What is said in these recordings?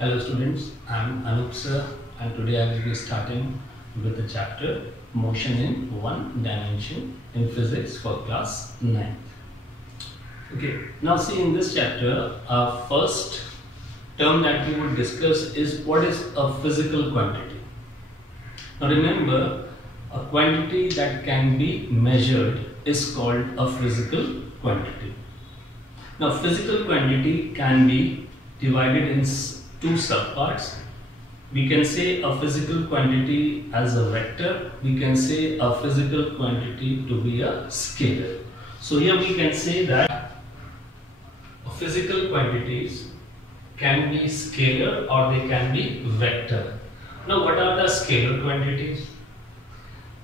Hello students, I am Anup sir and today I will be starting with the chapter Motion in One Dimension in Physics for class 9th. Okay, now see in this chapter our first term that we will discuss is what is a physical quantity. Now remember, a quantity that can be measured is called a physical quantity. Now physical quantity can be divided in two subparts. We can say a physical quantity as a vector. We can say a physical quantity to be a scalar. So here we can say that physical quantities can be scalar or they can be vector. Now what are the scalar quantities?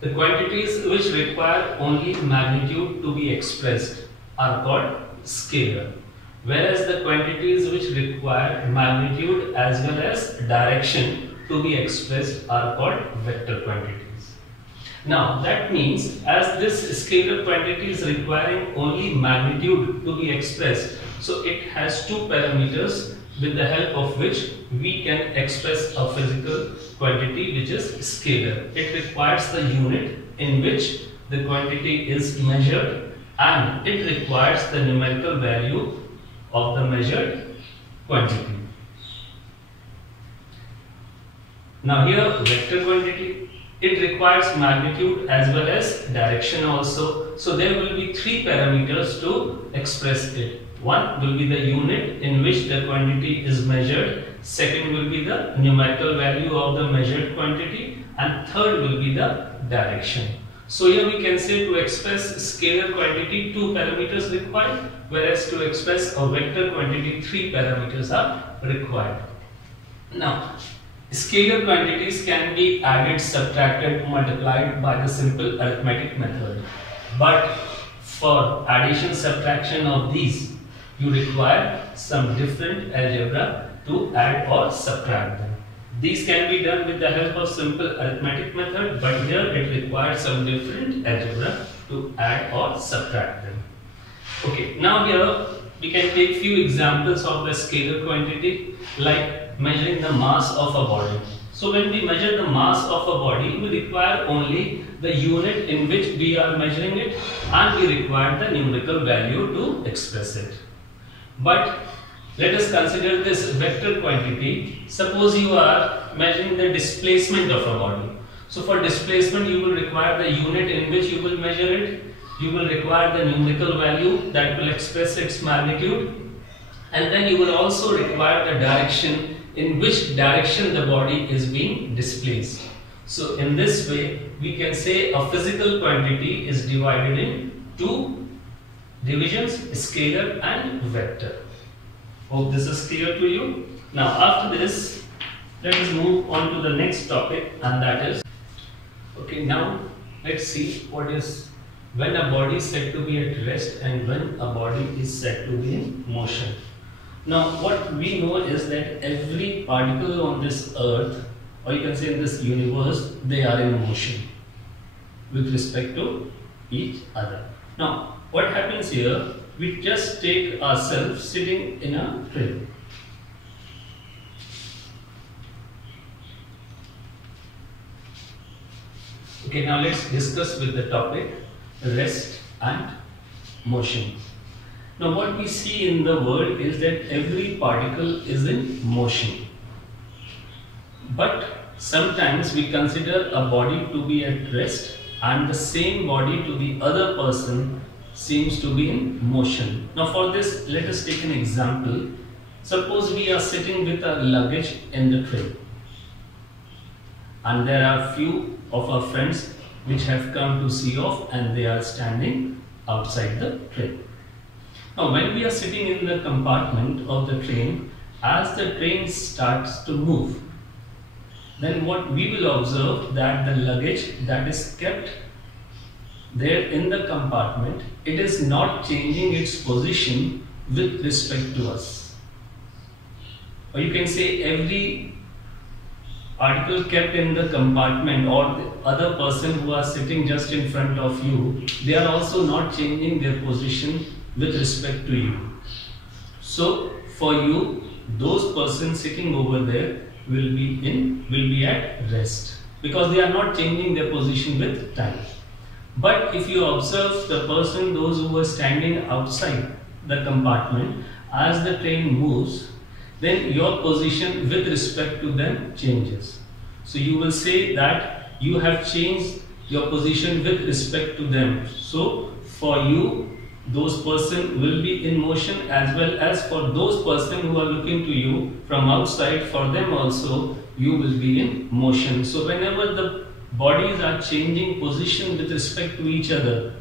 The quantities which require only magnitude to be expressed are called scalar, whereas the quantities which require magnitude as well as direction to be expressed are called vector quantities. Now that means as this scalar quantity is requiring only magnitude to be expressed, so it has two parameters with the help of which we can express a physical quantity which is scalar. It requires the unit in which the quantity is measured and it requires the numerical value of the measured quantity. Now here vector quantity, it requires magnitude as well as direction also. So there will be three parameters to express it. One will be the unit in which the quantity is measured, second will be the numerical value of the measured quantity, and third will be the direction. So here we can say to express scalar quantity, two parameters required, whereas to express a vector quantity, three parameters are required. Now, scalar quantities can be added, subtracted, multiplied by the simple arithmetic method. But for addition, subtraction of these, you require some different algebra to add or subtract them. These can be done with the help of simple arithmetic method, but here it requires some different algebra to add or subtract them. Okay, now here we can take few examples of the scalar quantity, like measuring the mass of a body. So when we measure the mass of a body, we require only the unit in which we are measuring it, and we require the numerical value to express it. But let us consider this vector quantity. Suppose you are measuring the displacement of a body. So for displacement you will require the unit in which you will measure it. You will require the numerical value that will express its magnitude. And then you will also require the direction in which direction the body is being displaced. So in this way we can say a physical quantity is divided in two divisions, scalar and vector. Hope this is clear to you. Now after this, let us move on to the next topic, and that is, okay, now let's see what is when a body is said to be at rest and when a body is said to be in motion. Now what we know is that every particle on this earth, or you can say in this universe, they are in motion with respect to each other. Now what happens here, we just take ourselves sitting in a train. Okay, now let's discuss with the topic rest and motion. Now what we see in the world is that every particle is in motion. But sometimes we consider a body to be at rest and the same body to the other person seems to be in motion. Now for this, let us take an example. Suppose we are sitting with our luggage in the train, and there are few of our friends which have come to see off and they are standing outside the train. Now when we are sitting in the compartment of the train, as the train starts to move, then what we will observe that the luggage that is kept there in the compartment, it is not changing its position with respect to us. Or you can say every article kept in the compartment or the other person who are sitting just in front of you, they are also not changing their position with respect to you. So for you, those persons sitting over there will be at rest, because they are not changing their position with time. But if you observe the person, those who were standing outside the compartment, as the train moves, then your position with respect to them changes. So you will say that you have changed your position with respect to them. So for you, those persons will be in motion, as well as for those persons who are looking to you from outside, for them also you will be in motion. So whenever the bodies are changing position with respect to each other,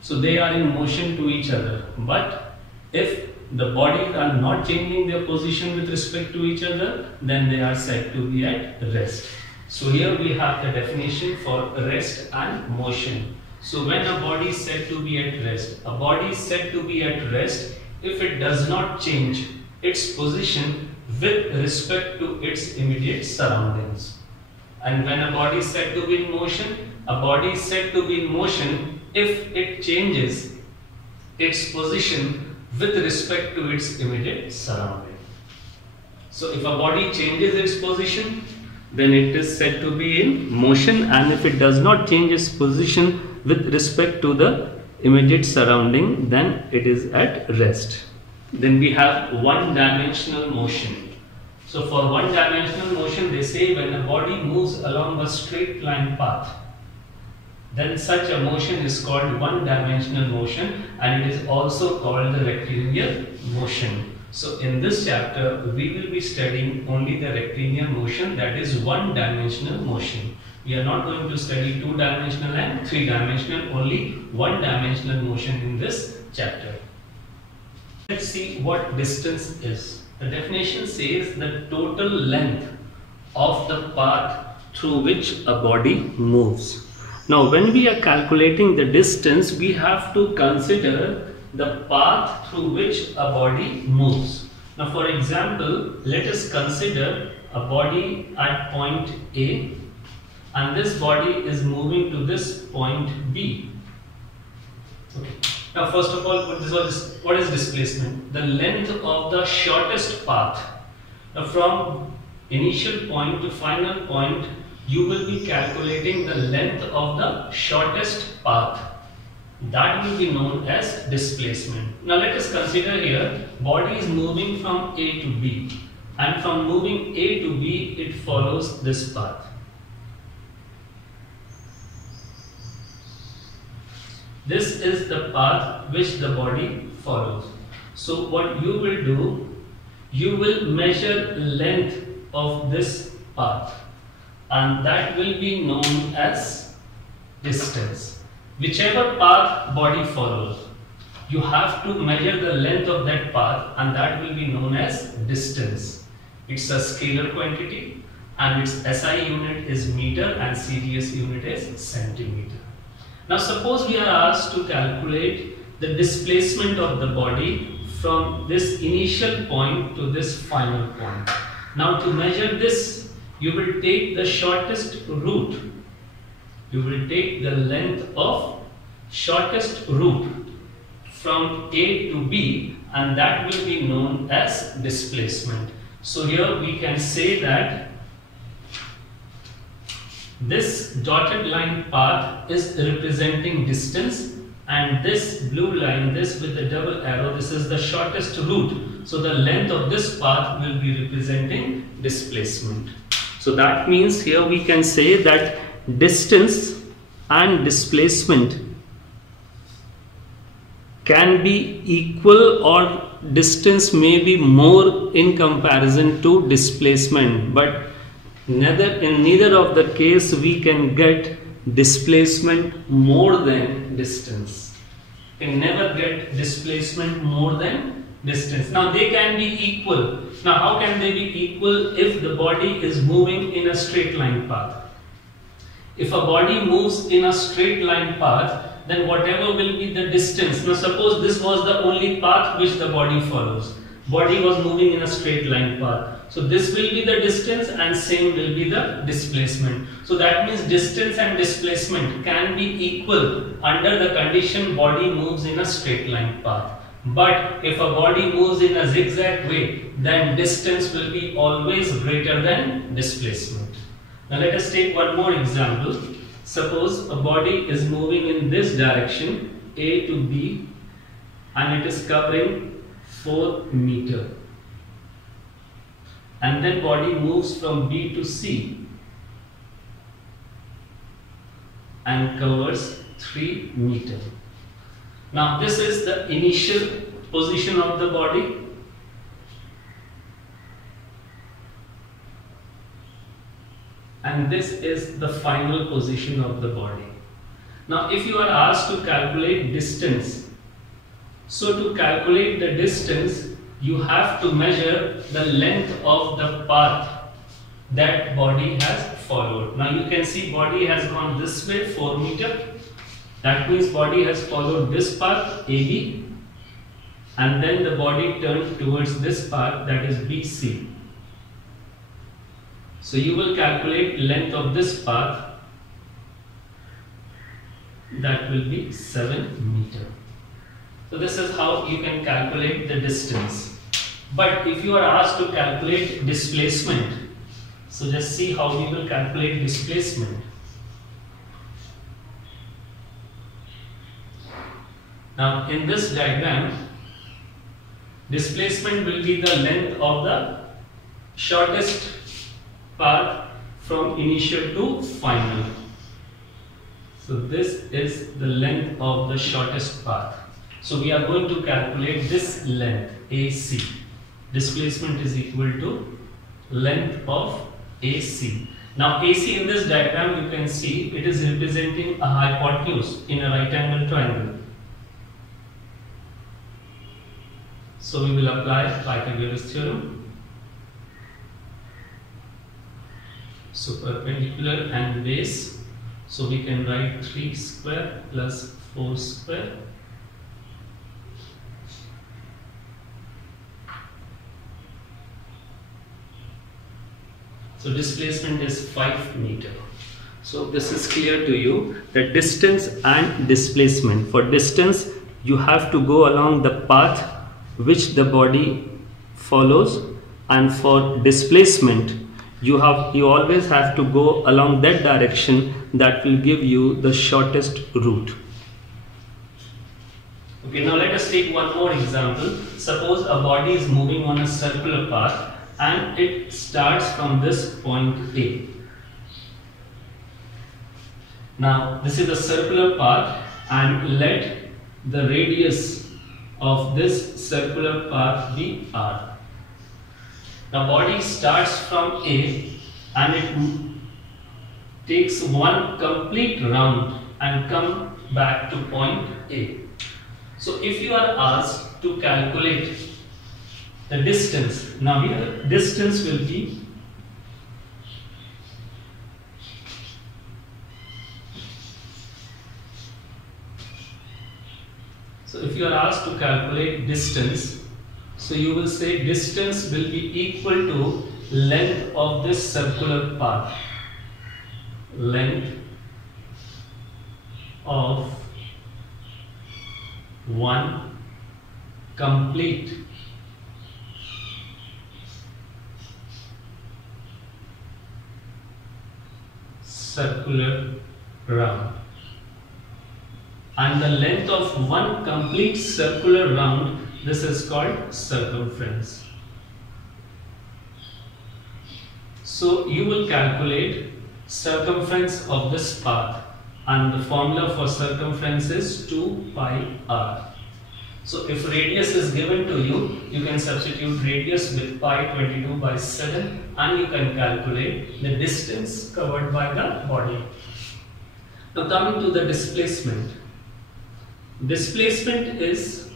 so they are in motion to each other. But if the bodies are not changing their position with respect to each other, then they are said to be at rest. So here we have the definition for rest and motion. So when a body is said to be at rest, a body is said to be at rest if it does not change its position with respect to its immediate surroundings. And when a body is said to be in motion, a body is said to be in motion if it changes its position with respect to its immediate surrounding. So if a body changes its position, then it is said to be in motion, and if it does not change its position with respect to the immediate surrounding, then it is at rest. Then we have one-dimensional motion. So for one-dimensional motion, they say when a body moves along a straight line path, then such a motion is called one-dimensional motion, and it is also called the rectilinear motion. So in this chapter, we will be studying only the rectilinear motion, that is one-dimensional motion. We are not going to study two-dimensional and three-dimensional, only one-dimensional motion in this chapter. Let's see what distance is. The definition says the total length of the path through which a body moves. Now when we are calculating the distance, we have to consider the path through which a body moves. Now for example, let us consider a body at point A, and this body is moving to this point B. Okay. Now first of all, what is displacement? The length of the shortest path. Now from initial point to final point, you will be calculating the length of the shortest path. That will be known as displacement. Now let us consider here, body is moving from A to B, and from moving A to B, it follows this path. This is the path which the body follows. So what you will do, you will measure length of this path, and that will be known as distance. Whichever path body follows, you have to measure the length of that path, and that will be known as distance. It's a scalar quantity, and its SI unit is meter and CGS unit is centimeter. Now suppose we are asked to calculate the displacement of the body from this initial point to this final point. Now to measure this, you will take the shortest route. You will take the length of shortest route from A to B, and that will be known as displacement. So here we can say that this dotted line path is representing distance, and this blue line, this with the double arrow, this is the shortest route. So the length of this path will be representing displacement. So that means here we can say that distance and displacement can be equal, or distance may be more in comparison to displacement, but in neither of the case we can get displacement more than distance. You can never get displacement more than distance. Now they can be equal. Now how can they be equal if the body is moving in a straight line path? If a body moves in a straight line path, then whatever will be the distance. Now suppose this was the only path which the body follows. Body was moving in a straight line path. So this will be the distance, and same will be the displacement. So that means distance and displacement can be equal under the condition body moves in a straight line path. But if a body moves in a zigzag way, then distance will be always greater than displacement. Now let us take one more example. Suppose a body is moving in this direction, A to B, and it is covering 4 meters. And then body moves from B to C and covers 3 meters. Now this is the initial position of the body. And this is the final position of the body. Now if you are asked to calculate distance, so to calculate the distance, you have to measure the length of the path that body has followed. Now you can see body has gone this way 4 meters. That means body has followed this path AB, and then the body turned towards this path, that is BC. So you will calculate length of this path, that will be 7 meters. So this is how you can calculate the distance. But if you are asked to calculate displacement, so just see how we will calculate displacement. Now in this diagram, displacement will be the length of the shortest path from initial to final. So this is the length of the shortest path. So we are going to calculate this length AC. Displacement is equal to length of AC. Now AC in this diagram, you can see it is representing a hypotenuse in a right angle triangle. So we will apply Pythagoras theorem. So perpendicular and base. So we can write 3 square plus 4 square. So displacement is 5 meters. So this is clear to you that distance and displacement. For distance, you have to go along the path which the body follows, and for displacement, you always have to go along that direction that will give you the shortest route. Okay, now let us take one more example. Suppose a body is moving on a circular path and it starts from this point A. Now this is a circular path, and let the radius of this circular path be R. Now body starts from A and it takes one complete round and come back to point A. So if you are asked to calculate the distance, now here distance will be so if you are asked to calculate distance, so you will say distance will be equal to length of this circular path, length of one complete circular round, and the length of one complete circular round, this is called circumference. So you will calculate circumference of this path, and the formula for circumference is 2 pi r. So if radius is given to you, you can substitute radius with pi 22 by 7 and you can calculate the distance covered by the body. Now coming to the displacement. Displacement is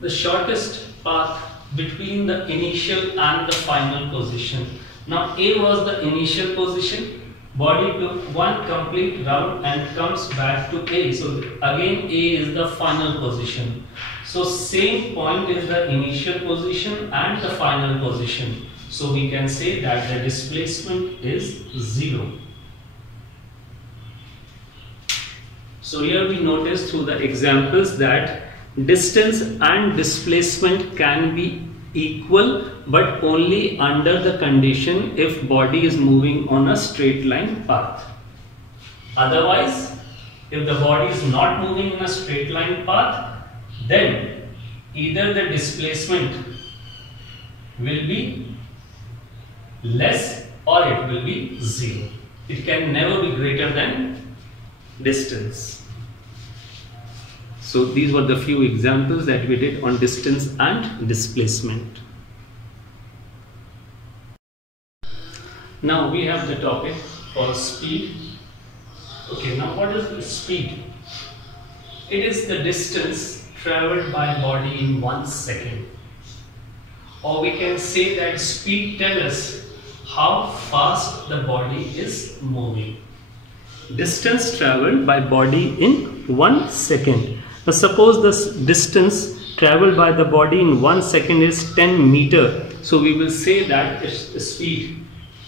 the shortest path between the initial and the final position. Now A was the initial position. Body took one complete round and comes back to A. So again A is the final position. So same point is the initial position and the final position. So we can say that the displacement is 0. So here we notice through the examples that distance and displacement can be equal, but only under the condition if body is moving on a straight line path. Otherwise, if the body is not moving in a straight line path, then either the displacement will be less or it will be zero. It can never be greater than distance. So these were the few examples that we did on distance and displacement. Now we have the topic for speed. Okay, now what is the speed? It is the distance traveled by body in 1 second. Or we can say that speed tells us how fast the body is moving. Distance traveled by body in 1 second. Now suppose the distance traveled by the body in 1 second is 10 meter. So we will say that its speed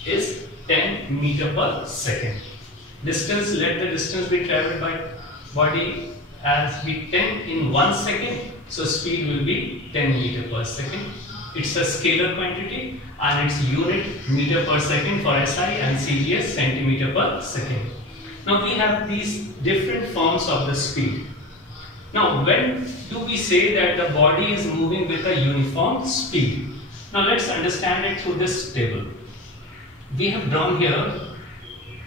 is 10 meter per second. Distance, let the distance be traveled by body as be 10 in 1 second. So speed will be 10 meter per second. It's a scalar quantity and its unit meter per second for SI and CGS centimeter per second. Now we have these different forms of the speed. Now when do we say that the body is moving with a uniform speed? Now let's understand it through this table. We have drawn here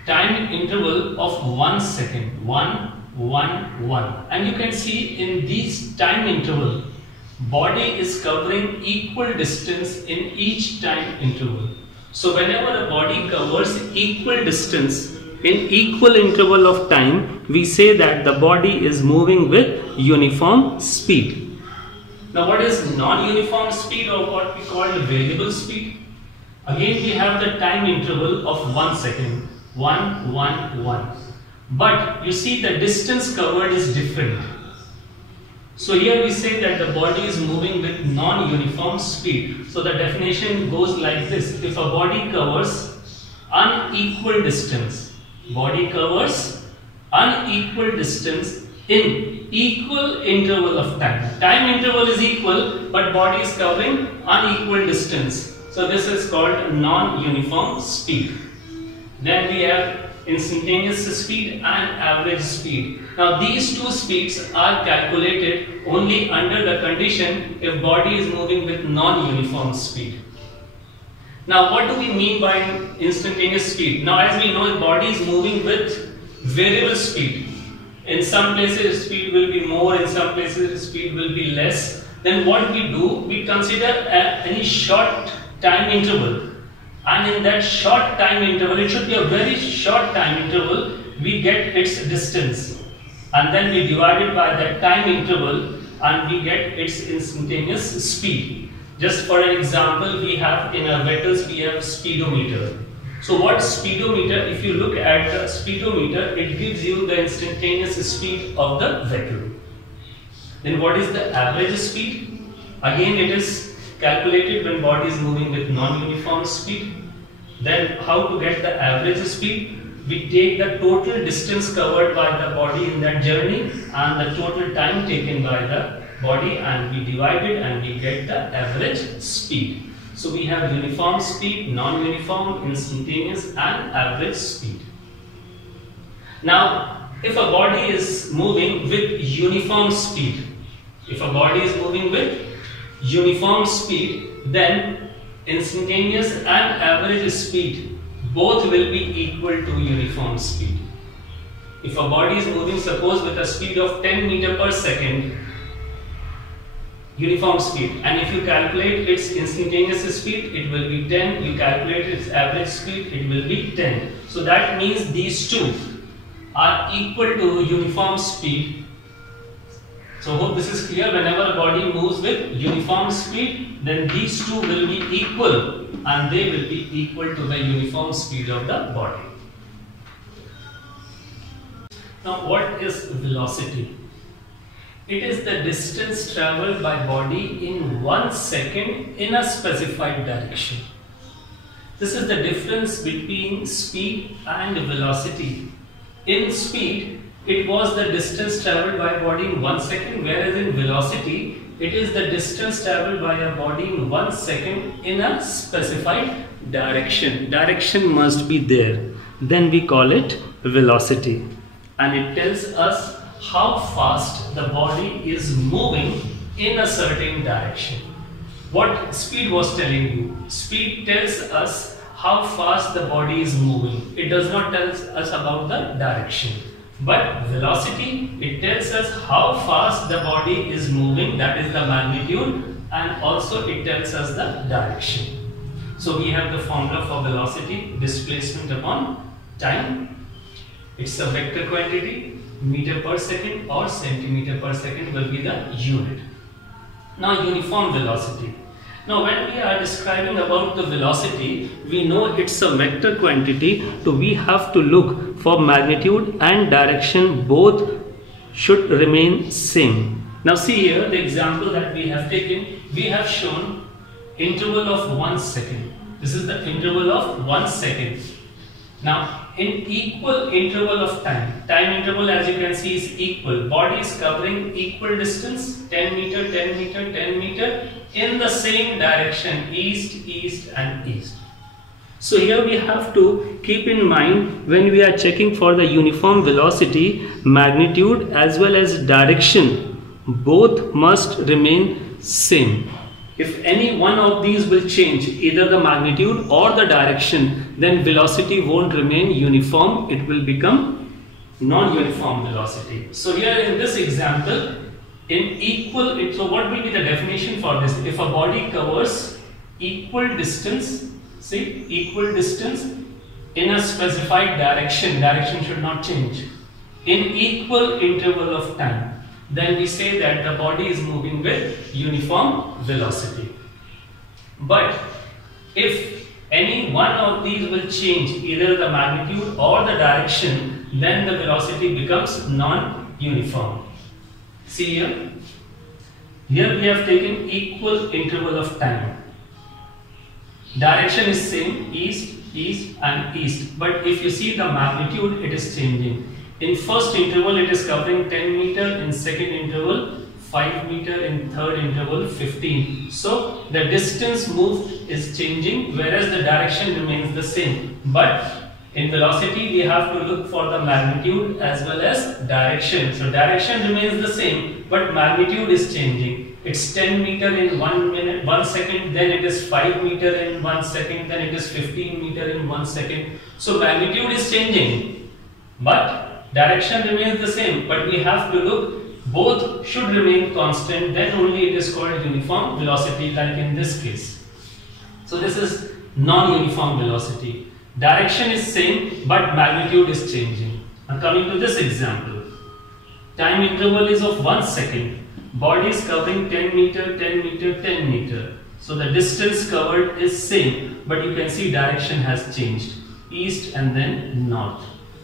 time interval of 1 second, 1, 1, 1, and you can see in these time interval body is covering equal distance in each time interval. So whenever a body covers equal distance in equal interval of time, we say that the body is moving with uniform speed. Now what is non-uniform speed, or what we call the variable speed? Again we have the time interval of 1 second, 1, 1, 1. But you see the distance covered is different. So here we say that the body is moving with non-uniform speed. So the definition goes like this. If a body covers unequal distance, body covers unequal distance in equal interval of time. Time interval is equal, but body is covering unequal distance. So this is called non-uniform speed. Then we have instantaneous speed and average speed. Now these two speeds are calculated only under the condition if body is moving with non-uniform speed. Now what do we mean by instantaneous speed? Now as we know, the body is moving with variable speed. In some places speed will be more, in some places speed will be less. Then what we do, we consider any short time interval. And in that short time interval, it should be a very short time interval, we get its distance. And then we divide it by that time interval and we get its instantaneous speed. Just for an example, we have in our vehicles, we have speedometer. So what speedometer, if you look at the speedometer, it gives you the instantaneous speed of the vehicle. Then what is the average speed? Again it is calculated when body is moving with non-uniform speed. Then how to get the average speed? We take the total distance covered by the body in that journey and the total time taken by the body, and we divide it and we get the average speed. So we have uniform speed, non-uniform, instantaneous and average speed. Now if a body is moving with uniform speed, then instantaneous and average speed both will be equal to uniform speed. If a body is moving, suppose with a speed of 10 meter per second, uniform speed, and if you calculate its instantaneous speed, it will be 10, you calculate its average speed, it will be 10. So that means these two are equal to uniform speed. So hope this is clear. Whenever a body moves with uniform speed, then these two will be equal and they will be equal to the uniform speed of the body. Now what is velocity? It is the distance traveled by body in 1 second in a specified direction. This is the difference between speed and velocity. In speed, it was the distance traveled by a body in 1 second, whereas in velocity, it is the distance traveled by a body in 1 second in a specified direction. Direction must be there. Then we call it velocity. And it tells us how fast the body is moving in a certain direction. What speed was telling you? Speed tells us how fast the body is moving. It does not tell us about the direction. But velocity, it tells us how fast the body is moving, that is the magnitude, and also it tells us the direction. So we have the formula for velocity, displacement upon time. It's a vector quantity, meter per second or centimeter per second will be the unit. Now uniform velocity. Now when we are describing about the velocity, we know it's a vector quantity, so we have to look for magnitude and direction, both should remain same. Now see here the example that we have taken, we have shown interval of 1 second. This is the interval of 1 second. Now in equal interval of time, time interval as you can see is equal, body is covering equal distance, 10 meter, 10 meter, 10 meter in the same direction, east, east and east. So here we have to keep in mind when we are checking for the uniform velocity, magnitude as well as direction, both must remain same. If any one of these will change, either the magnitude or the direction, then velocity won't remain uniform, it will become non-uniform velocity. So here in this example, so what will be the definition for this? If a body covers equal distance, see, equal distance in a specified direction, direction should not change, in equal interval of time, then we say that the body is moving with uniform velocity. But if any one of these will change, either the magnitude or the direction, then the velocity becomes non-uniform. See here, here we have taken equal interval of time. Direction is same, east, east and east. But if you see the magnitude, it is changing. In first interval, it is covering 10 meter. In second interval, 5 meter. In third interval, 15. So the distance moved is changing, whereas the direction remains the same. But in velocity, we have to look for the magnitude as well as direction. So direction remains the same, but magnitude is changing. It's 10 meter in 1 second, then it is 5 meter in 1 second, then it is 15 meter in 1 second. So magnitude is changing, but direction remains the same. But we have to look, both should remain constant, then only it is called uniform velocity, like in this case. So this is non-uniform velocity. Direction is same, but magnitude is changing. Now coming to this example, time interval is of 1 second. Body is covering 10 meter, 10 meter, 10 meter. So the distance covered is same, but you can see direction has changed, east and then north.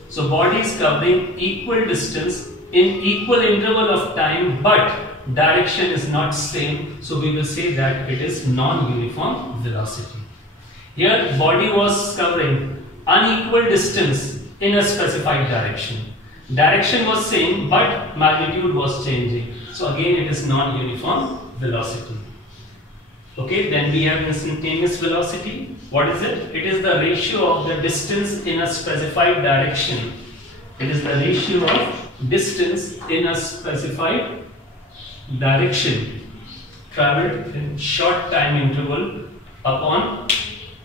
So body is covering equal distance in equal interval of time, but direction is not same. So we will say that it is non-uniform velocity. Here body was covering unequal distance in a specified direction. Direction was same, but magnitude was changing. So again it is non-uniform velocity. Okay, then we have instantaneous velocity. What is it? It is the ratio of the distance in a specified direction. It is the ratio of distance in a specified direction traveled in short time interval upon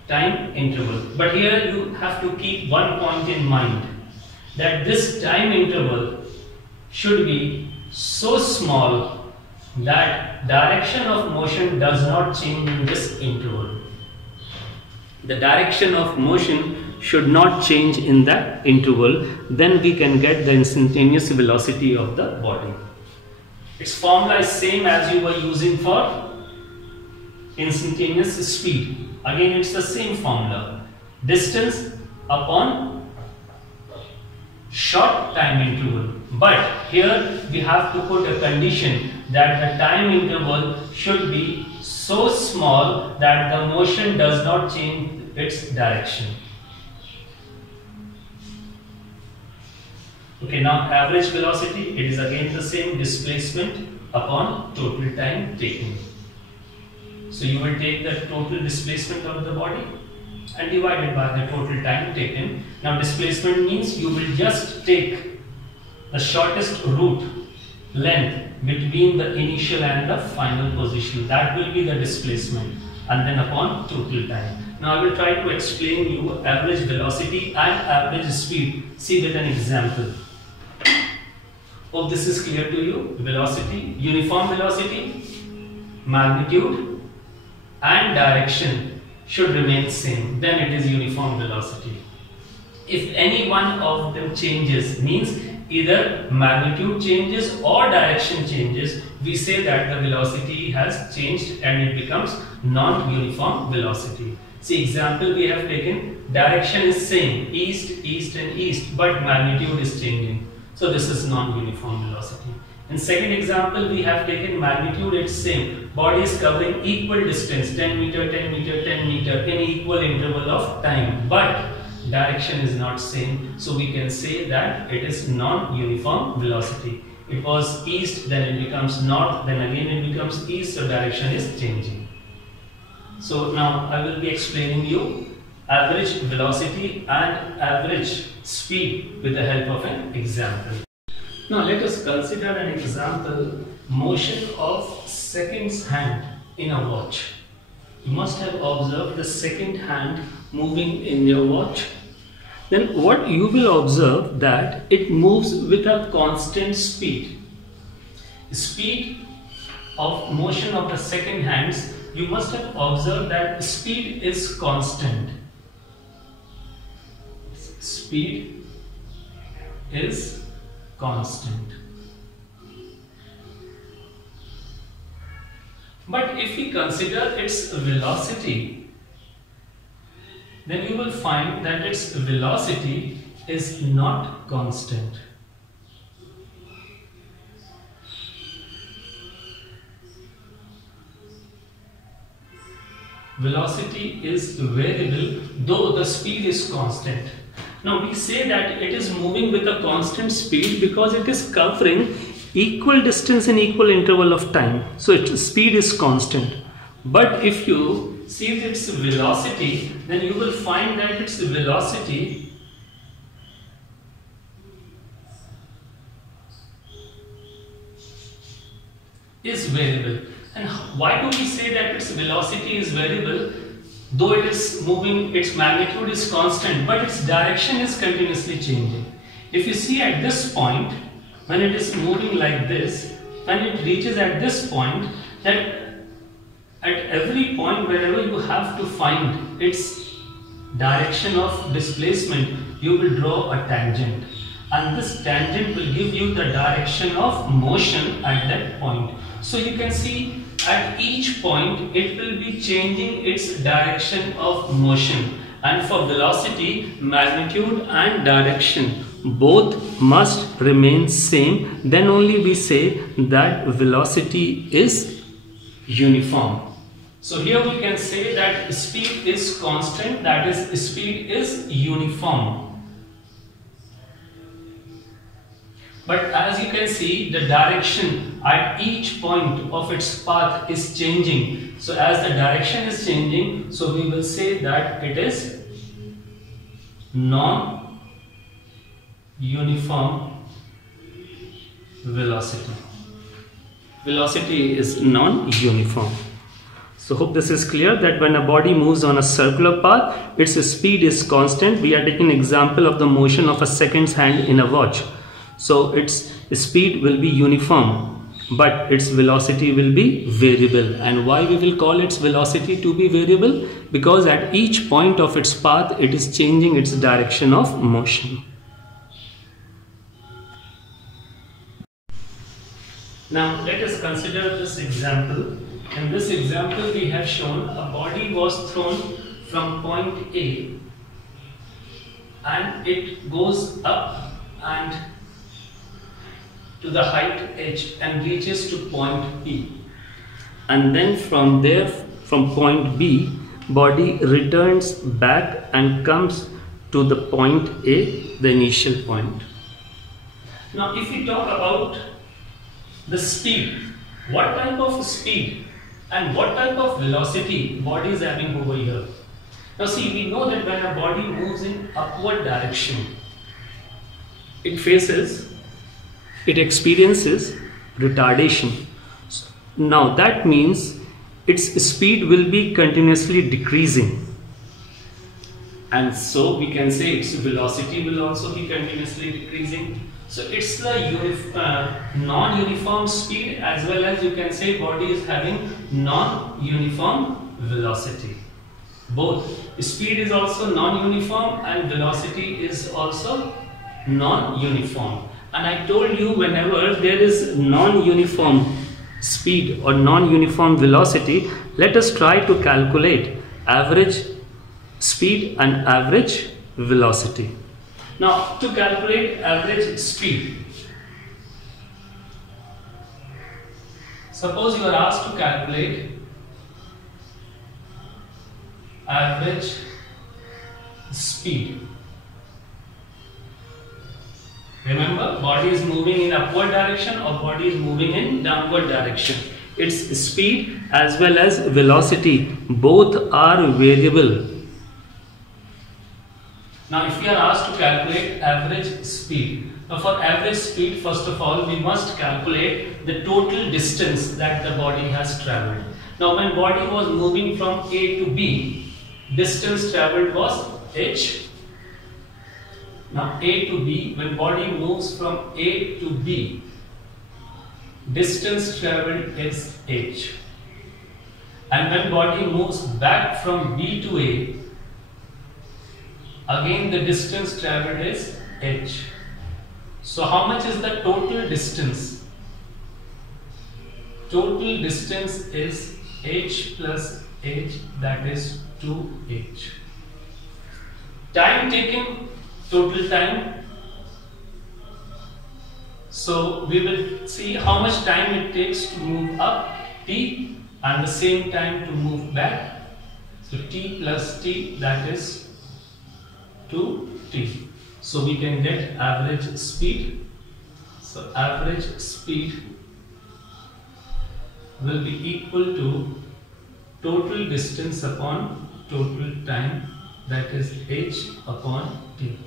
time interval. But here you have to keep one point in mind, that this time interval should be so small that direction of motion does not change in this interval. The direction of motion should not change in that interval, then we can get the instantaneous velocity of the body. Its formula is same as you were using for instantaneous speed. Again it's the same formula, distance upon short time interval. But here we have to put a condition that the time interval should be so small that the motion does not change its direction. Okay, now average velocity, it is again the same, displacement upon total time taken. So you will take the total displacement of the body and divide it by the total time taken. Now displacement means you will just take the shortest route length between the initial and the final position. That will be the displacement, and then upon total time. Now I will try to explain you average velocity and average speed. See with an example. Hope this is clear to you. Velocity, uniform velocity, magnitude and direction should remain same. Then it is uniform velocity. If any one of them changes, means either magnitude changes or direction changes, we say that the velocity has changed and it becomes non-uniform velocity. See, example we have taken, direction is same, east, east and east, but magnitude is changing. So this is non-uniform velocity. In second example, we have taken magnitude, it's same, body is covering equal distance, 10 meter, 10 meter, 10 meter in equal interval of time, but direction is not same, so we can say that it is non-uniform velocity. It was east, then it becomes north, then again it becomes east, so direction is changing. So now I will be explaining you average velocity and average speed with the help of an example. Now let us consider an example, motion of seconds hand in a watch. You must have observed the second hand moving in your watch. Then what you will observe that it moves with a constant speed. Speed of motion of the second hands, you must have observed that speed is constant. Speed is constant. But if we consider its velocity, then you will find that its velocity is not constant. Velocity is variable, though the speed is constant. Now we say that it is moving with a constant speed because it is covering equal distance in equal interval of time. So its speed is constant. But if you see its velocity, then you will find that its velocity is variable. And why do we say that its velocity is variable? Though it is moving, its magnitude is constant, but its direction is continuously changing. If you see at this point, when it is moving like this, when it reaches at this point, that at every point wherever you have to find its direction of displacement, you will draw a tangent. And this tangent will give you the direction of motion at that point. So you can see at each point it will be changing its direction of motion, and for velocity, magnitude and direction both must remain same, then only we say that velocity is uniform. So here we can say that speed is constant, that is speed is uniform. But as you can see, the direction at each point of its path is changing. So as the direction is changing, so we will say that it is non-uniform velocity. Velocity is non-uniform. So hope this is clear that when a body moves on a circular path, its speed is constant. We are taking an example of the motion of a second's hand in a watch. So its speed will be uniform, but its velocity will be variable. And why we will call its velocity to be variable? Because at each point of its path, it is changing its direction of motion. Now let us consider this example. In this example, we have shown a body was thrown from point A and it goes up and to the height h and reaches to point P, and then from there, from point B, body returns back and comes to the point A, the initial point. Now if we talk about the speed, what type of speed and what type of velocity body is having over here. Now see, we know that when a body moves in upward direction, it experiences retardation. Now that means its speed will be continuously decreasing, and so we can say its velocity will also be continuously decreasing. So it's the non-uniform speed, as well as you can say body is having non-uniform velocity. Both speed is also non-uniform and velocity is also non-uniform. And I told you, whenever there is non-uniform speed or non-uniform velocity, let us try to calculate average speed and average velocity. Now to calculate average speed, suppose you are asked to calculate average speed. Remember, body is moving in upward direction or body is moving in downward direction. Its speed as well as velocity, both are variable. Now if we are asked to calculate average speed, now for average speed, first of all we must calculate the total distance that the body has travelled. Now when body was moving from A to B, distance travelled was h. Now A to B, when body moves from A to B, distance travelled is h. And when body moves back from B to A, again the distance travelled is h. So how much is the total distance? Total distance is h plus h, that is 2h. Time taken, total time. So we will see how much time it takes to move up, t, and the same time to move back. So t plus t, that is 2t. So we can get average speed. So average speed will be equal to total distance upon total time, that is h upon t.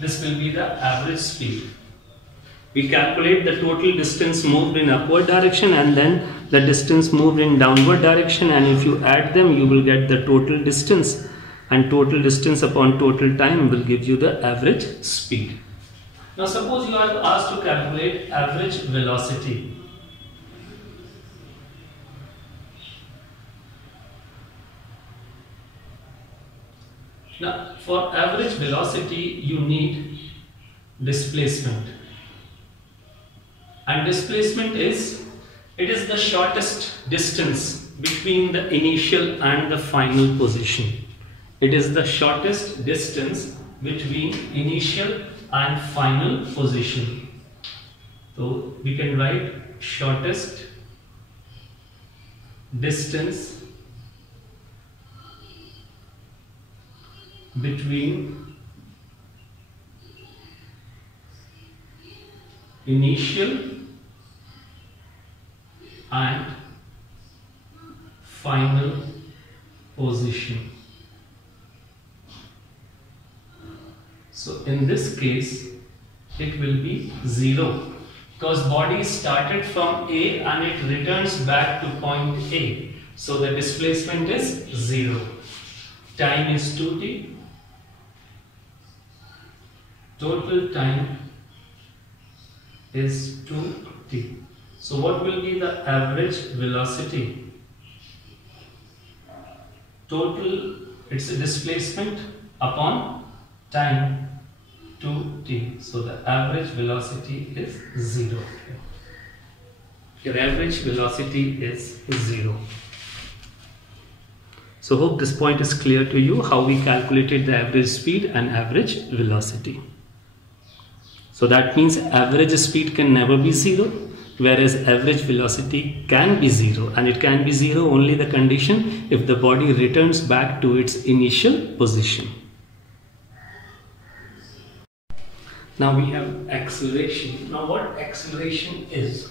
This will be the average speed. We calculate the total distance moved in upward direction and then the distance moved in downward direction, and if you add them you will get the total distance, and total distance upon total time will give you the average speed. Now suppose you are asked to calculate average velocity. Now for average velocity you need displacement, and displacement is the shortest distance between the initial and the final position. It is the shortest distance between initial and final position. So we can write shortest distance between initial and final position. So in this case it will be 0, because body started from A and it returns back to point A. So the displacement is 0. Time is 2t. Total time is 2t. So what will be the average velocity? Total, it's a displacement upon time, 2t. So the average velocity is 0. Your average velocity is 0. So hope this point is clear to you, how we calculated the average speed and average velocity. So that means average speed can never be 0, whereas average velocity can be 0, and it can be 0 only the condition if the body returns back to its initial position. Now we have acceleration. Now what acceleration is?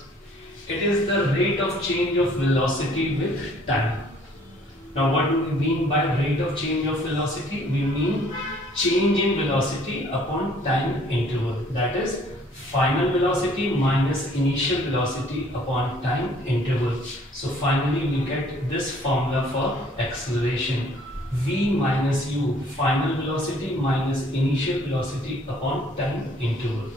It is the rate of change of velocity with time. Now what do we mean by rate of change of velocity? We mean change in velocity upon time interval. That is final velocity minus initial velocity upon time interval. So finally we get this formula for acceleration. V minus u, final velocity minus initial velocity upon time interval.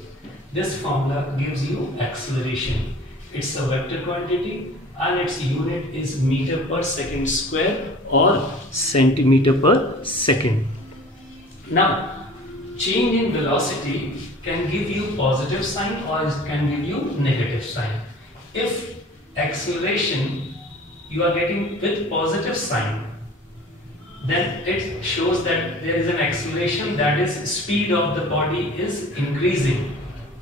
This formula gives you acceleration. It's a vector quantity and its unit is meter per second square or centimeter per second. Now, change in velocity can give you positive sign or it can give you negative sign. If acceleration you are getting with positive sign, then it shows that there is an acceleration, that is speed of the body is increasing,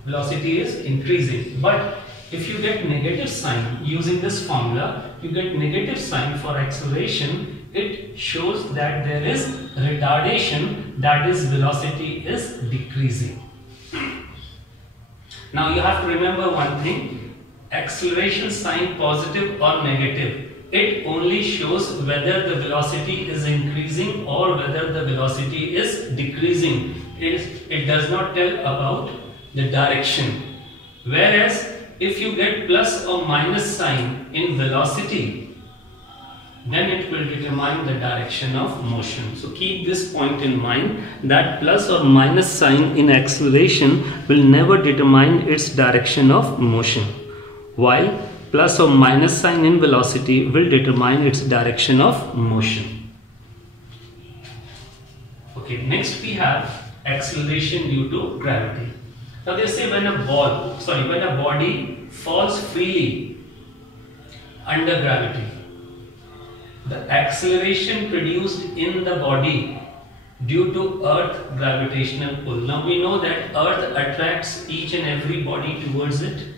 velocity is increasing. But if you get negative sign using this formula, you get negative sign for acceleration, it shows that there is retardation, that is velocity is decreasing. Now you have to remember one thing, acceleration sign positive or negative, it only shows whether the velocity is increasing or whether the velocity is decreasing. It does not tell about the direction. Whereas if you get plus or minus sign in velocity, then it will determine the direction of motion. So keep this point in mind, that plus or minus sign in acceleration will never determine its direction of motion, while plus or minus sign in velocity will determine its direction of motion. Okay, next we have acceleration due to gravity. Now they say when a body falls freely under gravity, the acceleration produced in the body due to earth gravitational pull. Now we know that earth attracts each and every body towards it.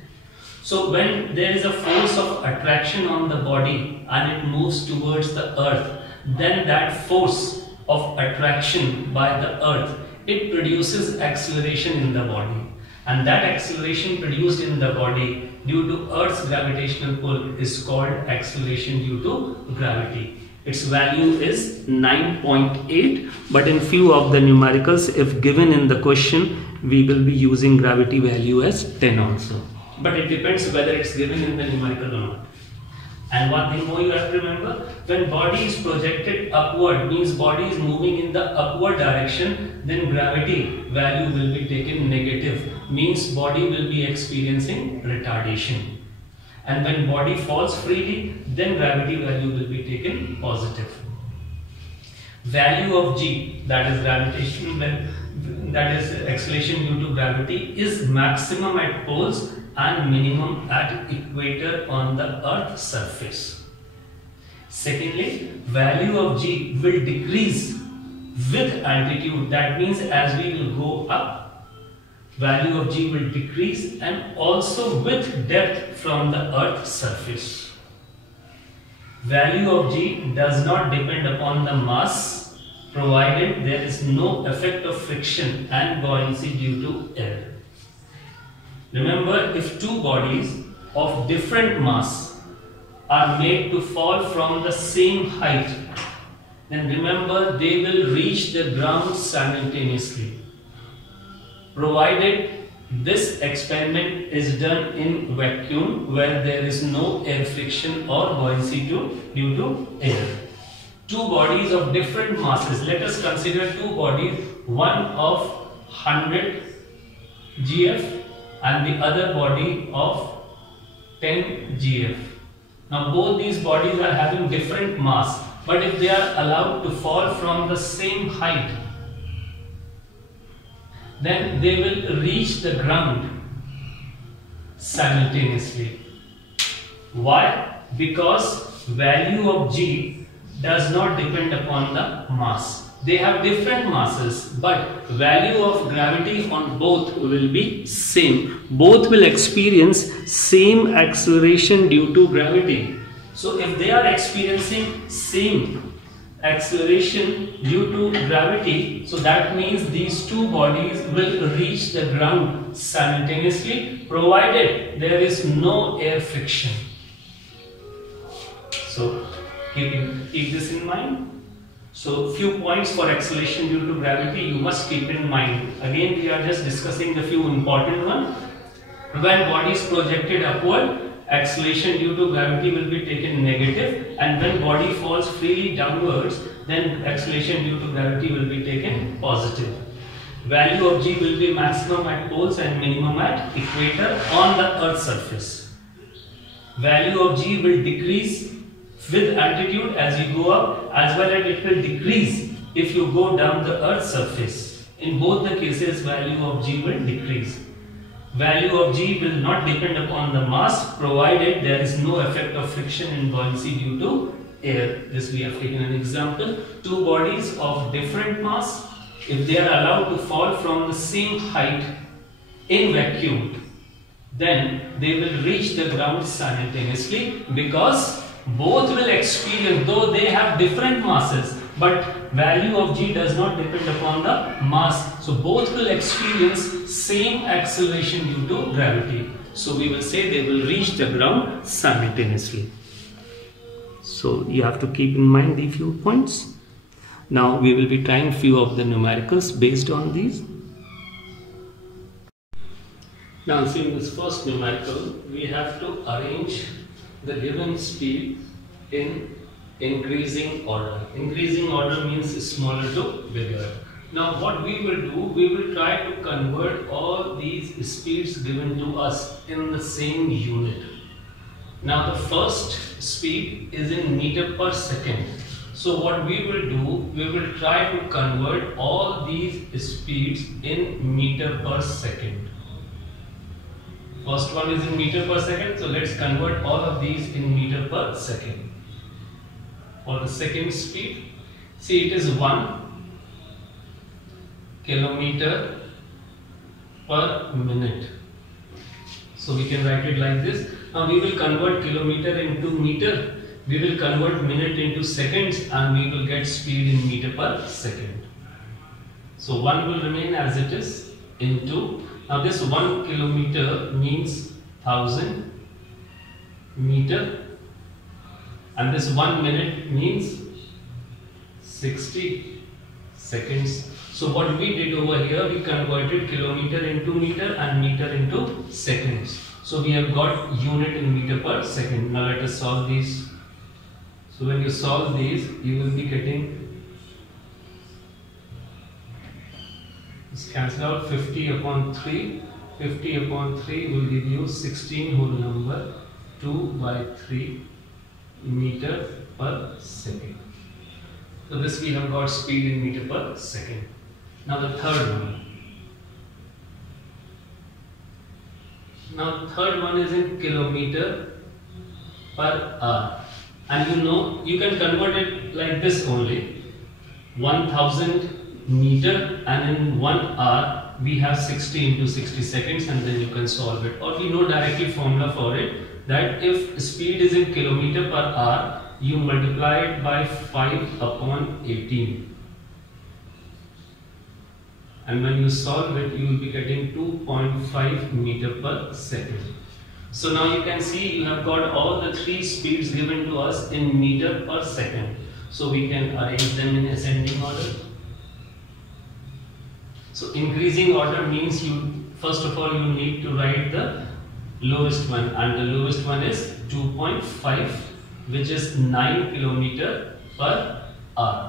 So when there is a force of attraction on the body and it moves towards the earth, then that force of attraction by the earth, it produces acceleration in the body. And that acceleration produced in the body due to earth's gravitational pull is called acceleration due to gravity. Its value is 9.8, but in few of the numericals, if given in the question, we will be using gravity value as 10 also. But it depends whether it's given in the numerical or not. And one thing more you have to remember, when body is projected upward, means body is moving in the upward direction, then gravity value will be taken negative, means body will be experiencing retardation. And when body falls freely, then gravity value will be taken positive. Value of G, that is gravitation, that is acceleration due to gravity, is maximum at poles and minimum at equator on the earth's surface. Secondly, value of G will decrease with altitude, that means as we will go up, value of G will decrease, and also with depth from the earth's surface. Value of G does not depend upon the mass, provided there is no effect of friction and buoyancy due to air. Remember, if two bodies of different mass are made to fall from the same height, then remember they will reach the ground simultaneously, provided this experiment is done in vacuum where there is no air friction or buoyancy due to air. Two bodies of different masses, let us consider two bodies, one of 100 GF and the other body of 10 GF. Now both these bodies are having different mass, but if they are allowed to fall from the same height, then they will reach the ground simultaneously. Why? Because value of G does not depend upon the mass. They have different masses, but value of gravity on both will be same. Both will experience same acceleration due to gravity. So if they are experiencing same acceleration due to gravity, so that means these two bodies will reach the ground simultaneously provided there is no air friction. So keep this in mind. So few points for acceleration due to gravity you must keep in mind. Again, we are just discussing the few important ones. When body is projected upward, acceleration due to gravity will be taken negative, and when body falls freely downwards, then acceleration due to gravity will be taken positive. Value of g will be maximum at poles and minimum at equator on the earth's surface. Value of g will decrease with altitude as you go up, as well as it will decrease if you go down the earth's surface. In both the cases, value of g will decrease. Value of g will not depend upon the mass provided there is no effect of friction and buoyancy due to air. This we have taken an example. Two bodies of different mass, if they are allowed to fall from the same height in vacuum, then they will reach the ground simultaneously, because both will experience, though they have different masses, but value of g does not depend upon the mass, so both will experience same acceleration due to gravity. So we will say they will reach the ground simultaneously. So you have to keep in mind these few points. Now we will be trying few of the numericals based on these. Now seeing this first numerical, we have to arrange the given speed in increasing order. Increasing order means smaller to bigger. Now what we will do, we will try to convert all these speeds given to us in the same unit. Now the first speed is in meter per second. So what we will do, we will try to convert all these speeds in meter per second. First one is in meter per second, so let's convert all of these in meter per second. For the second speed, see it is 1 kilometer per minute. So we can write it like this. Now we will convert kilometer into meter, we will convert minute into seconds, and we will get speed in meter per second. So 1 will remain as it is into, now this 1 kilometer means 1000 meter, and this 1 minute means 60 seconds. So what we did over here, we converted kilometer into meter and meter into seconds. So we have got unit in meter per second. Now let us solve these. So when you solve these, you will be getting, let's cancel out 50 upon 3. 50 upon 3 will give you 16 whole number 2 by 3 meter per second. So this we have got speed in meter per second. Now the third one. Now the third one is in kilometer per hour. And you know, you can convert it like this only. 1000 meter, and in 1 hour we have 60 into 60 seconds, and then you can solve it. Or we know directly formula for it, that if speed is in kilometer per hour, you multiply it by 5 upon 18. And when you solve it, you will be getting 2.5 meter per second. So now you can see you have got all the 3 speeds given to us in meter per second. So we can arrange them in ascending order. So increasing order means you, first of all, you need to write the lowest one, and the lowest one is 2.5, which is 9 kilometer per hour.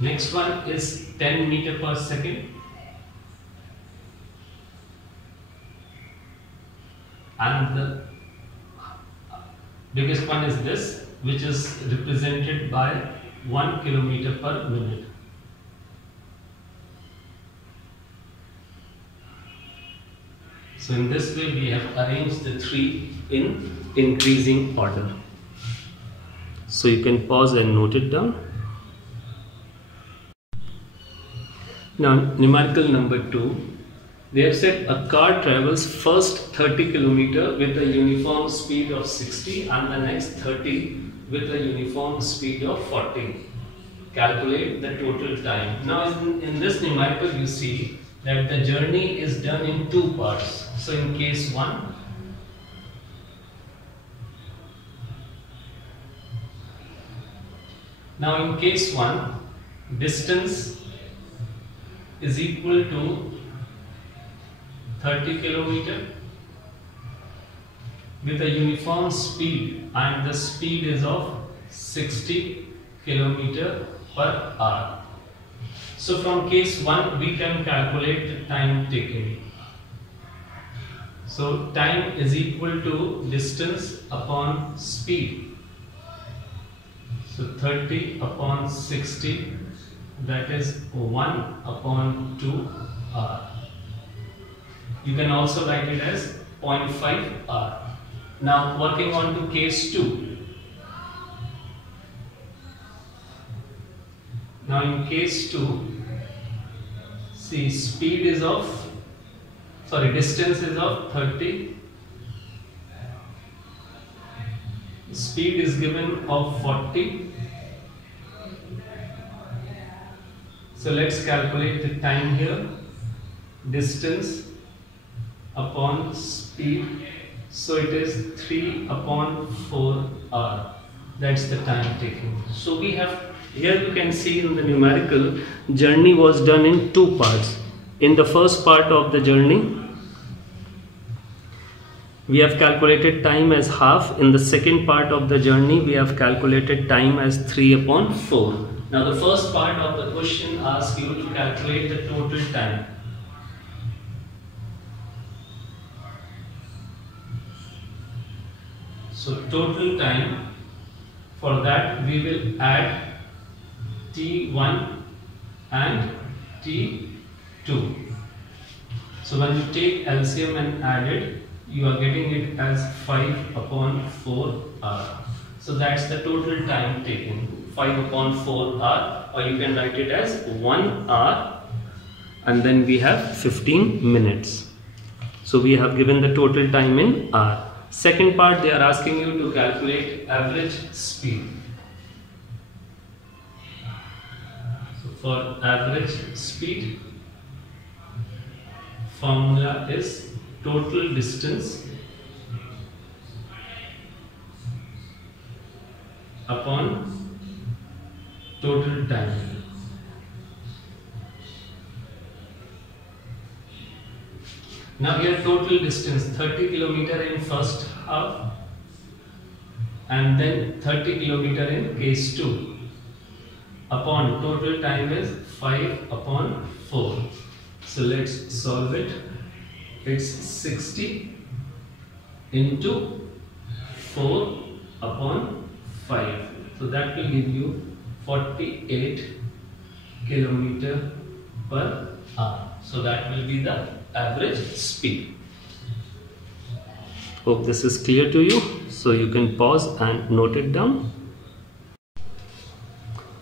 Next one is 10 meter per second, and the biggest one is this, which is represented by 1 kilometer per minute. So in this way we have arranged the 3 in increasing order. So you can pause and note it down. Now numerical number 2, They have said a car travels first 30 km with a uniform speed of 60 and the next 30 with a uniform speed of 40. Calculate the total time. Now in this numerical you see that the journey is done in two parts. So in case 1, now in case 1, distance is equal to 30 km with a uniform speed, and the speed is of 60 km per hour. So from case 1 we can calculate the time taken. So time is equal to distance upon speed. So 30 upon 60, that is 1 upon 2 hour. You can also write it as 0.5 hour. Now working on to case 2. Now in case 2, see speed is of, distance is of 30. Speed is given of 40. So let's calculate the time here. Distance upon speed. So it is 3 upon 4 hour. That's the time taken. So we have, here you can see in the numerical, journey was done in two parts. In the first part of the journey, we have calculated time as half. In the second part of the journey, we have calculated time as 3 upon 4. Now the first part of the question asks you to calculate the total time. So total time, for that we will add T1 and T2. So when you take LCM and add it, you are getting it as 5 upon 4 hour. So that's the total time taken, 5 upon 4 hour, or you can write it as 1 hour, and then we have 15 minutes. So we have given the total time in hour. Second part, they are asking you to calculate average speed. So for average speed, formula is total distance upon total time. Now here total distance 30 km in first half and then 30 km in case 2 upon total time is 5 upon 4. So let's solve it. It's 60 into 4 upon 5. So that will give you 48 km per hour. So that will be the average speed. Hope this is clear to you. So you can pause and note it down.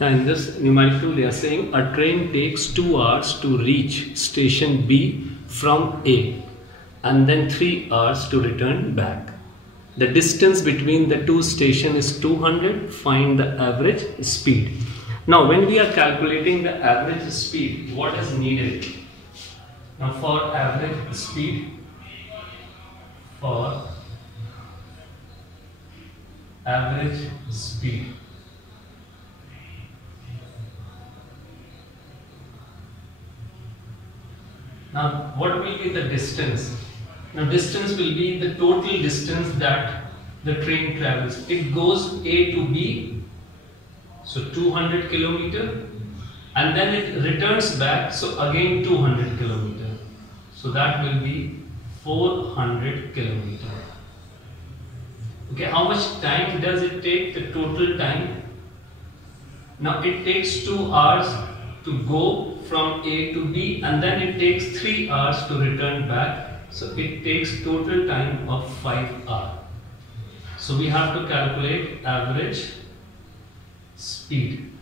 Now in this numerical they are saying a train takes 2 hours to reach station B from A and then 3 hours to return back. The distance between the two stations is 200. Find the average speed. Now when we are calculating the average speed, what is needed? Now for average speed, now what will be the distance? Now distance will be the total distance that the train travels. It goes A to B, so 200 km, and then it returns back, so again 200 km. So that will be 400 km. Okay, how much time does it take? The total time. Now it takes 2 hours to go from A to B and then it takes 3 hours to return back. So it takes total time of 5 hours. So we have to calculate average speed.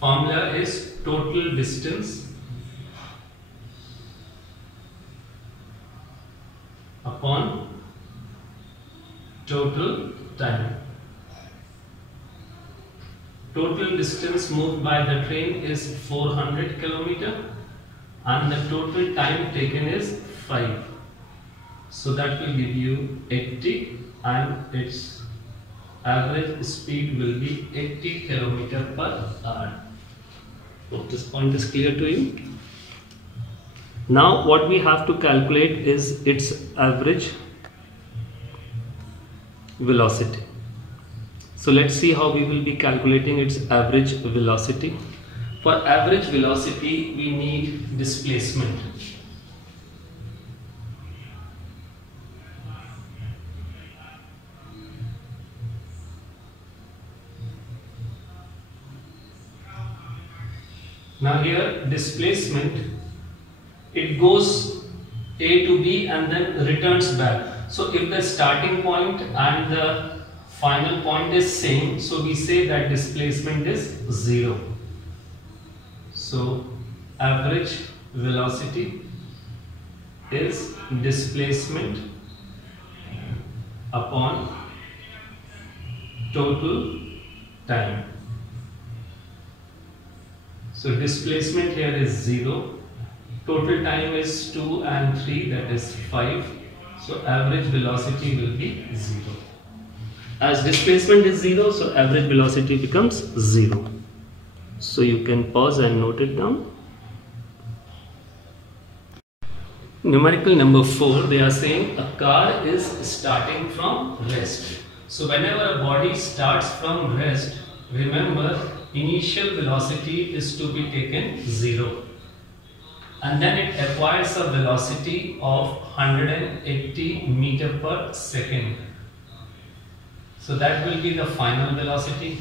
Formula is total distance total time. Total distance moved by the train is 400 km and the total time taken is 5. So that will give you 80 and its average speed will be 80 km per hour. Hope this point is clear to you. Now what we have to calculate is its average velocity. So let's see how we will be calculating its average velocity. For average velocity we need displacement. Now here displacement, it goes A to B and then returns back. So if the starting point and the final point is same, so we say that displacement is 0. So average velocity is displacement upon total time. So displacement here is 0, total time is 2 and 3, that is 5. So average velocity will be 0. As displacement is 0, so average velocity becomes 0. So you can pause and note it down. Numerical number 4, they are saying a car is starting from rest. So whenever a body starts from rest, remember initial velocity is to be taken 0. And then it acquires a velocity of 180 meter per second. So that will be the final velocity.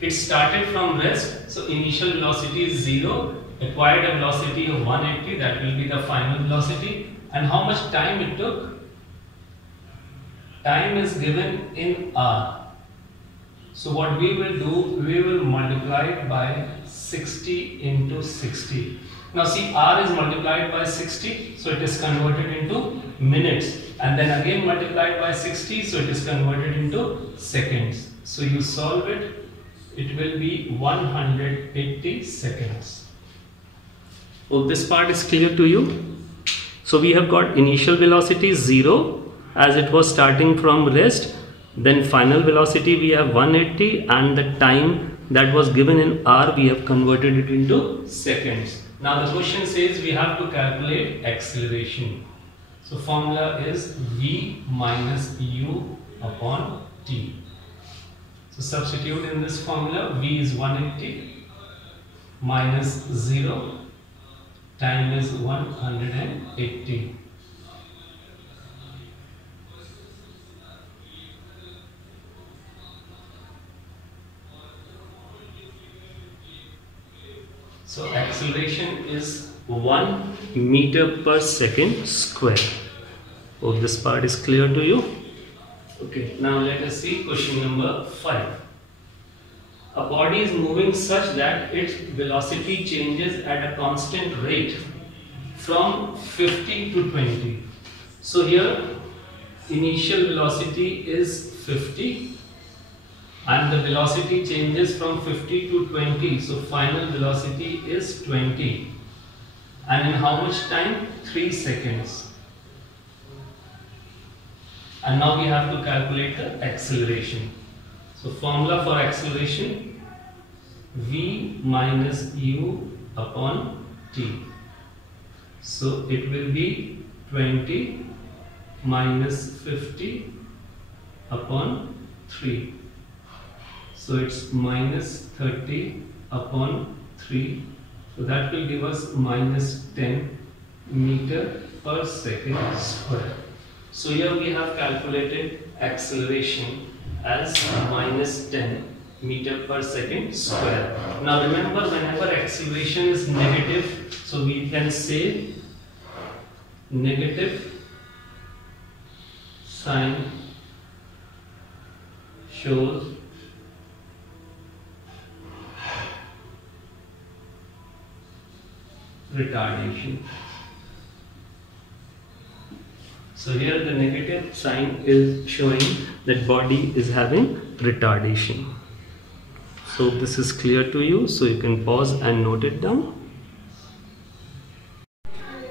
It started from rest, so initial velocity is 0, acquired a velocity of 180, that will be the final velocity. And how much time it took? Time is given in hour. So what we will do, we will multiply it by 60 into 60. Now see, hour is multiplied by 60, so it is converted into minutes. And then again multiplied by 60, so it is converted into seconds. So you solve it, it will be 180 seconds. Hope this part is clear to you. So we have got initial velocity 0 as it was starting from rest. Then final velocity we have 180 and the time that was given in hour we have converted it into seconds. Now the question says we have to calculate acceleration. So formula is V minus U upon T. So substitute in this formula, V is 180 minus 0, time is 180. So acceleration is 1 meter per second square. Hope this part is clear to you. Okay, now let us see question number 5. A body is moving such that its velocity changes at a constant rate from 50 to 20. So here initial velocity is 50. And the velocity changes from 50 to 20, so final velocity is 20. And in how much time? 3 seconds. And now we have to calculate the acceleration. So formula for acceleration, V minus U upon T. So it will be 20 minus 50 upon 3. So it's minus 30 upon 3. So that will give us minus 10 meter per second square. So here we have calculated acceleration as minus 10 meter per second square. Now remember, whenever acceleration is negative, so we can say negative sign shows retardation. So here the negative sign is showing that body is having retardation. So this is clear to you, so you can pause and note it down.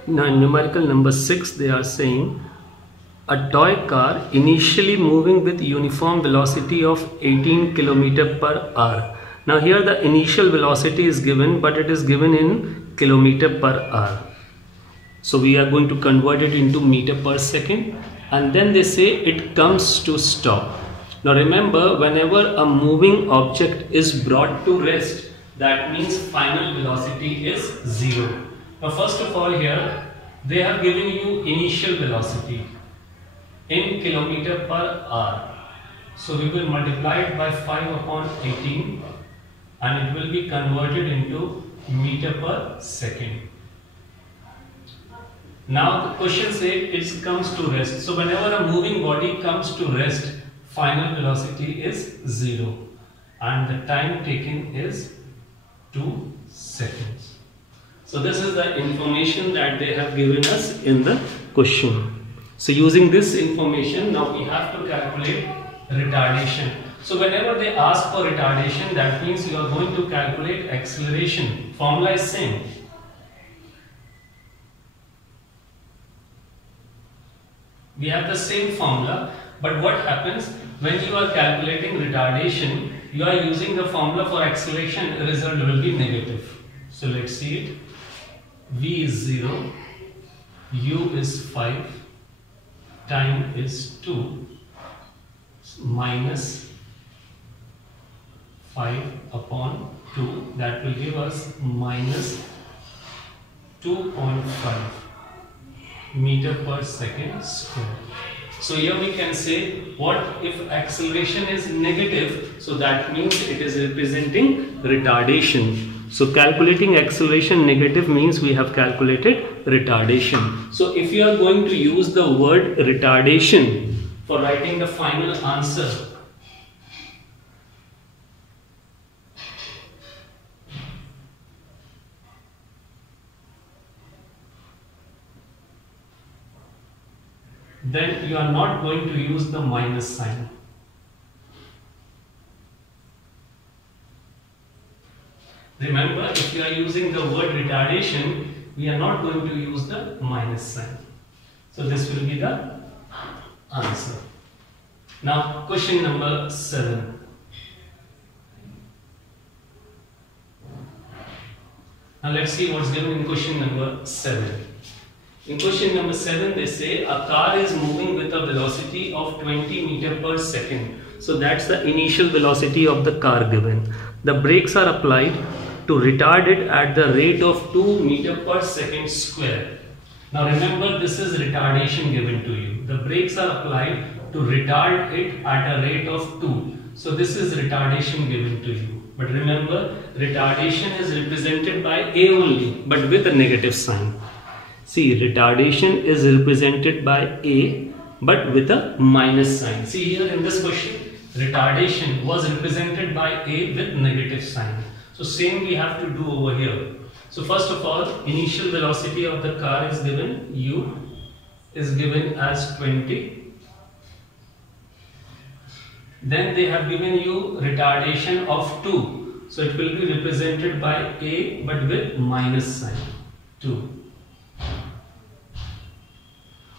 Now in numerical number 6 they are saying a toy car initially moving with uniform velocity of 18 km per hour. Now here the initial velocity is given, but it is given in kilometer per hour. So we are going to convert it into meter per second, and then they say it comes to stop. Now remember, whenever a moving object is brought to rest, that means final velocity is 0. Now first of all here, they have given you initial velocity in kilometer per hour. So we will multiply it by 5 upon 18 and it will be converted into meter per second. Now the question says it comes to rest. So whenever a moving body comes to rest, final velocity is 0 and the time taken is 2 seconds. So this is the information that they have given us in the question. So using this information, now we have to calculate retardation. So whenever they ask for retardation, that means you are going to calculate acceleration. Formula is same. We have the same formula, but what happens when you are calculating retardation, you are using the formula for acceleration, the result will be negative. So let's see it. V is 0, U is 5, time is 2, minus 5 upon 2, that will give us minus 2.5 meter per second square. So here we can say, what if acceleration is negative? So that means it is representing retardation. So calculating acceleration negative means we have calculated retardation. So if you are going to use the word retardation for writing the final answer, then you are not going to use the minus sign. Remember, if you are using the word retardation, we are not going to use the minus sign. So this will be the answer. Now question number 7. Now let's see what's given in question number 7. In question number 7 they say a car is moving with a velocity of 20 meter per second. So that's the initial velocity of the car given. The brakes are applied to retard it at the rate of 2 meter per second square. Now remember, this is retardation given to you. The brakes are applied to retard it at a rate of 2. So this is retardation given to you. But remember, retardation is represented by A only, but with a negative sign. See, retardation is represented by A, but with a minus sign. See here in this question, retardation was represented by A with negative sign. So same we have to do over here. So first of all, initial velocity of the car is given, U is given as 20. Then they have given you retardation of 2. So it will be represented by A but with minus sign, 2.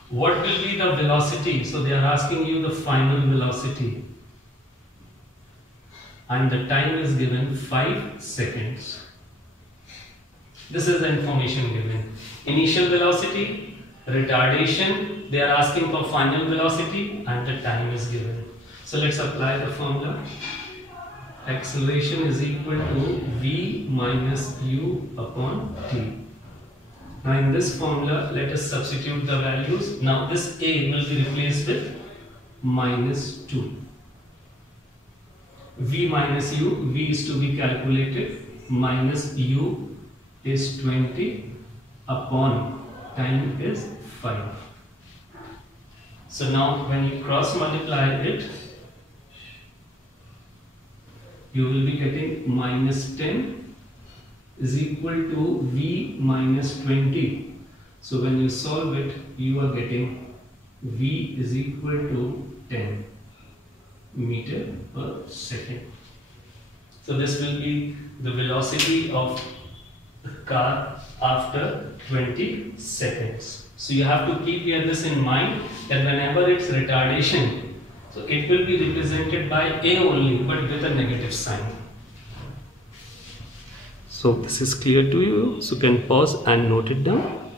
What will be the velocity? So they are asking you the final velocity. And the time is given 5 seconds. This is the information given. Initial velocity, retardation, they are asking for final velocity, and the time is given. So let's apply the formula. Acceleration is equal to V minus U upon T. Now in this formula, let us substitute the values. Now this A will be replaced with minus 2. V minus U, V is to be calculated, minus U is 20 upon time is 5. So now when you cross multiply it, you will be getting minus 10 is equal to V minus 20. So when you solve it, you are getting V is equal to 10 meter per second. So this will be the velocity of the car after 20 seconds. So you have to keep here this in mind, that whenever it's retardation, so it will be represented by A only, but with a negative sign. So this is clear to you, so you can pause and note it down.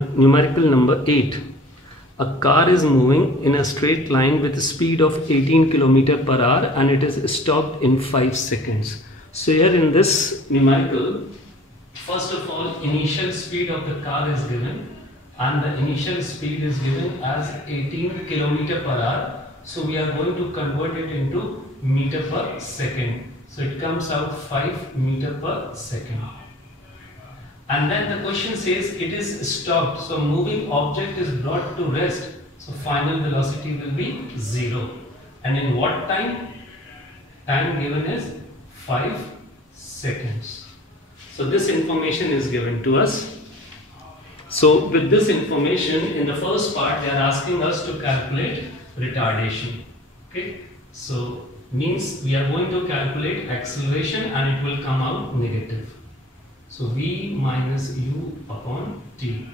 Numerical number 8. A car is moving in a straight line with a speed of 18 km per hour and it is stopped in 5 seconds. So here in this numerical, first of all, initial speed of the car is given, and the initial speed is given as 18 km per hour. So we are going to convert it into meter per second. So it comes out 5 meter per second. And then the question says it is stopped. So moving object is brought to rest. So final velocity will be 0. And in what time? Time given is 5 seconds. So this information is given to us. So with this information, in the first part they are asking us to calculate retardation. Okay. So means we are going to calculate acceleration and it will come out negative. So V minus U upon T.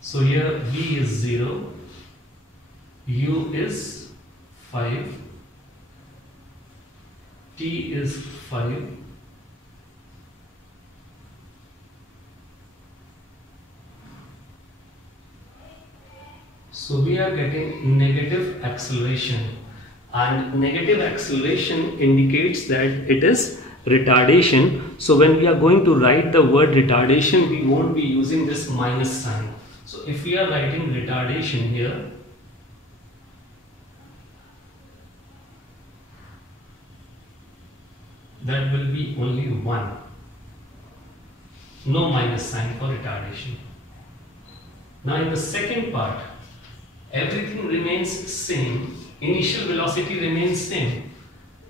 So here V is 0, U is 5, T is 5, so we are getting negative acceleration, and negative acceleration indicates that it is retardation. So when we are going to write the word retardation, we won't be using this minus sign. So if we are writing retardation here, that will be only 1. No minus sign for retardation. Now in the second part, everything remains same. Initial velocity remains same.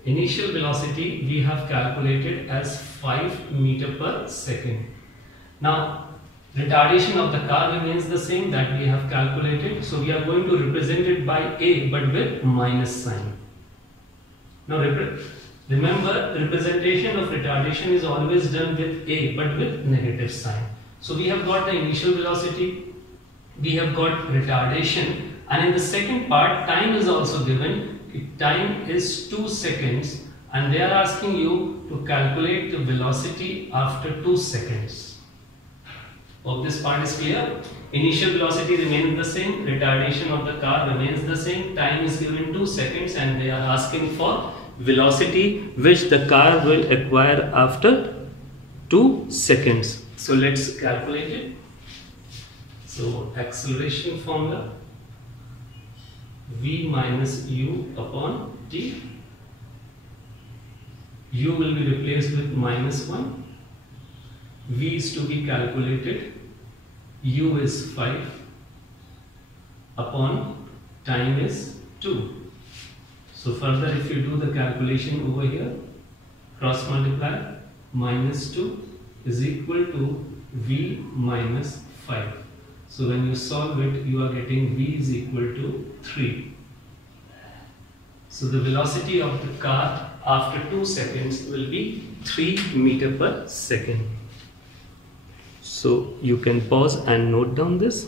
Initial velocity we have calculated as 5 meter per second. Now retardation of the car remains the same, that we have calculated. So we are going to represent it by A, but with minus sign. Now remember, representation of retardation is always done with A, but with negative sign. So we have got the initial velocity, we have got retardation, and in the second part time is also given. Time is 2 seconds, and they are asking you to calculate the velocity after 2 seconds. Hope this part is clear. Initial velocity remains the same, retardation of the car remains the same, time is given 2 seconds, and they are asking for velocity which the car will acquire after 2 seconds. So let's calculate it. So acceleration formula, V minus U upon T. U will be replaced with minus 1. V is to be calculated. U is 5 upon time is 2. So further, if you do the calculation over here, cross multiply, minus 2 is equal to V minus 5. So when you solve it, you are getting V is equal to 3. So the velocity of the car after 2 seconds will be 3 meter per second. So you can pause and note down this.